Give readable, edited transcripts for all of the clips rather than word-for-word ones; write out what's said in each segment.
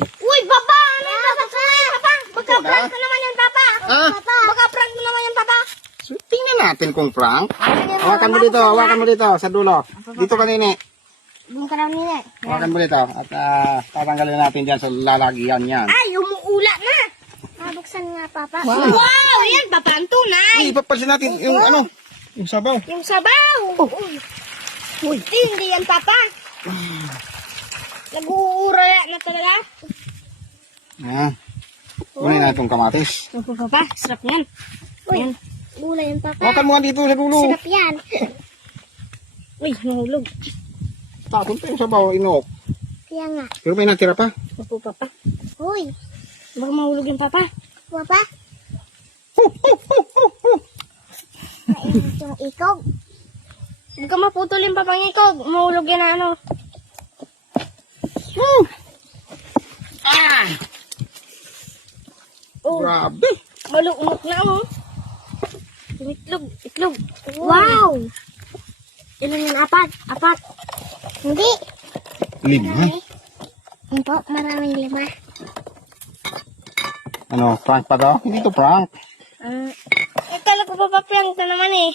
Uy, Papa! Ano yung sasabihin, Papa? Baka prank ko naman yan, Papa. Papa. Baka prank ko naman yan, Papa. So, tingnan natin kung prank. Hawakan mo dito, sa dulo. Dito ka nini. Doon ka namin eh. Hawakan mo dito. At tatanggalin natin dyan sa lalagyan yan. Ay, umuula na. Mabuksan nga, Papa. Wow! Yan, Papa, ang tunay. Ay, ipapansin natin yung ano, yung sabaw. Yung sabaw. Uy. Hindi yan, Papa. Nag-uura na talaga. Kunin natin itong kamatis. Opo, Papa. Sarap yan. Uy, gulay yan, Papa. Hawakan mo nga dito sa dulo. Sarap yan. Uy, nahulog. Tapon pa yung sabaw, inok. Kaya nga. Pero may natira pa. Opo, Papa. Uy. Baka mahulog yan, Papa. Papa? Mainit yung ikog. Huwag ka maputulin, Papa, ng ikog. Mahulog yan na ano. Oh, Grabe. malunok na oh. Itlog. Wow! Ilan yan? Apat. Hindi. 5. Hindi po, maraming 5. Ano, prank pa daw? Hindi to prank. Kala ko pa prank na naman eh.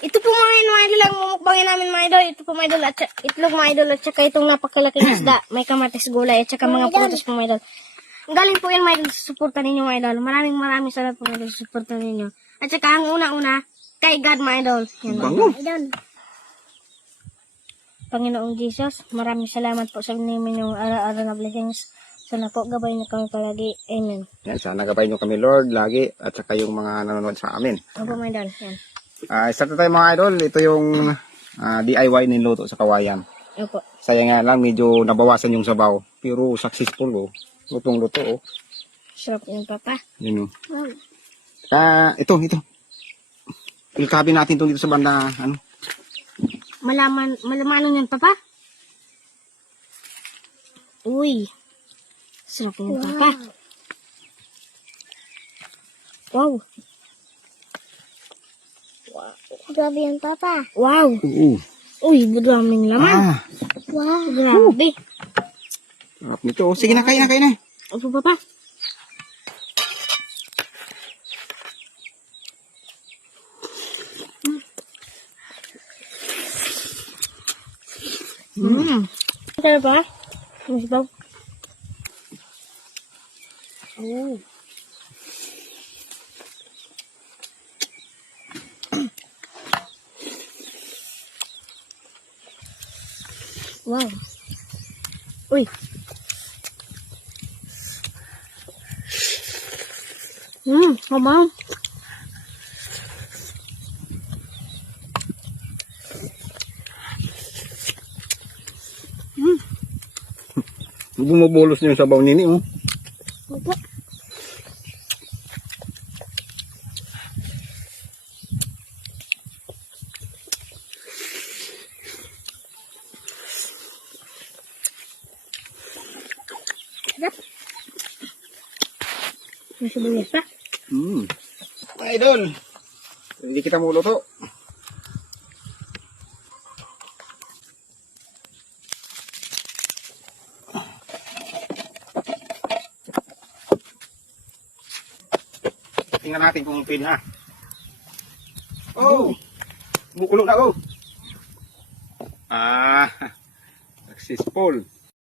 Ito po mga idol ang mumukbangin namin mga idol. Ito po mga idol at itlog mga idol at saka itong napakalaking isda. May kamatis gulay at saka mga prutas po mga idol. Ang galing po yan mga idol sa suporta ninyo mga idol. Maraming salamat po mga idol sa suporta ninyo. At saka ang una-una kay God mga idol. Yan mga Bango. idol. Panginoong Jesus, maraming salamat po sa inyong araw-araw na blessings. Sana po gabay niyo kami palagi. Amen. Yan, sana gabay nyo kami Lord lagi at saka yung mga nanonood sa amin. Opo mga idol. Yan. Start na tayo mga idol. Ito yung DIY niluto sa kawayan. Opo. Sayang nga lang, medyo nabawasan yung sabaw. Pero successful oh. Lutong-luto oh. Sarap yun, Papa. Yun oh. Ito. Ilkabi natin itong dito sa banda. Ano? Malamanon yan, Papa. Uy. Sarap yun, Papa. Wow. Grabe yan, Papa. Wow. Uy, daming laman. Wow. Grabe. Sarap nito oh. Sige na, kain na. Opo, Papa. Ano ba? Mas ba? Oh. Wow. Uy. Mama. Bumubulos niyo yung sabaw nini oh. Opo. Sarap. May sibuyas pa. Idol, hindi kita muluto. Tingnan natin kung pin ha. Oh! Bukulo na oh. Successful.